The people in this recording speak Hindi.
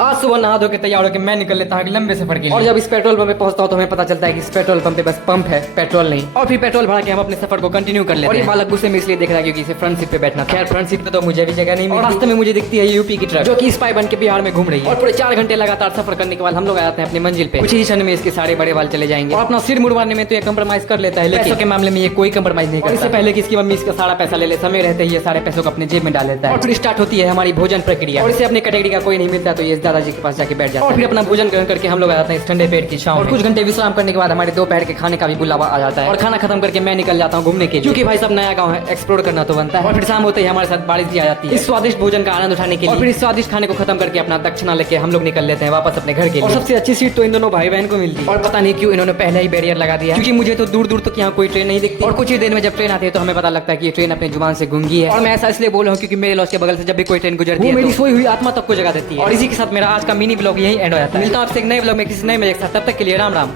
आज सुबह नहा धो के तैयार होकर मैं निकल लेता हूँ एक लंबे सफर के लिए। और जब इस पेट्रोल पंप पे पहुंचता हूँ तो हमें पता चलता है कि इस पेट्रोल पंप पे बस पंप है, पेट्रोल नहीं। और फिर पेट्रोल भरा के हम अपने सफर को कंटिन्यू कर लेते हैं। और ये बालक गुस्से में इसलिए देख रहा है क्योंकि इसे फ्रंट सीट पे बैठना। खैर फ्रंट सीट पे तो मुझे भी जगह नहीं मिली। रास्ते में मुझे दिखती है यूपी की ट्रक जो कि स्पाई बन के बिहार में घूम रही है। और पूरे 4 घंटे लगातार सफर करने के बाद हम लोग आ जाते हैं अपनी मंजिल पे। कुछ ही क्षण में इसके सारे बड़े बाल चले जाएंगे। और अपना सिर मुड़वाने में तो ये कंप्रोमाइज कर लेता है, लेकिन पैसों के मामले में ये कोई कंप्रोमाइज नहीं करता। इससे पहले कि इसकी मम्मी इसका सारा पैसा ले ले, समय रहते ही ये सारे पैसों को अपने जेब में डाल लेता है। और फिर स्टार्ट होती है हमारी भोजन प्रक्रिया। और इसे अपने कैटेगरी का कोई नहीं मिलता तो ये दादाजी के पास जाके बैठ जाता है। और फिर अपना भोजन ग्रहण करके हम लोग आ जाते हैं इस ठंडे पेट की छांव। और कुछ घंटे विश्राम करने के बाद हमारे दोपहर के खाने का भी बुलावा आ जाता है। और खाना खत्म करके मैं निकल जाता हूँ घूमने के लिए, क्योंकि भाई सब नया गाँव है, एक्सप्लोर करना तो बनता है। और फिर शाम होते ही हमारे साथ बारिश भी आ जाती है इस स्वादिष्ट भोजन का आनंद उठाने के लिए। और फिर इस स्वादिष्ट खाने को खत्म करके अपना दक्षिणा लेके हम लोग निकल लेते हैं वापस अपने घर के लिए। और सबसे अच्छी सीट तो इन दोनों भाई बहन को मिलती है। और पता नहीं क्यों इन्होंने पहले ही बैरियर लगा दिया, क्योंकि मुझे तो दूर दूर तक यहाँ कोई ट्रेन नहीं दिखती। और कुछ ही देर में जब ट्रेन आती है तो हमें पता लगता है कि ये ट्रेन अपने जुबान से गूंगी है। और मैं ऐसा इसलिए बोल रहा हूँ क्योंकि मेरे लॉज के बगल से जब भी कोई ट्रेन गुजरती है मेरी सोई हुई आत्मा तक को जगा देती है। और इसी के साथ मेरा आज का मिनी ब्लॉग यही एंड हो जाता है। मिलता हूँ आपसे एक नए ब्लॉग में किसी नए मजे के साथ, तब तक के लिए राम राम।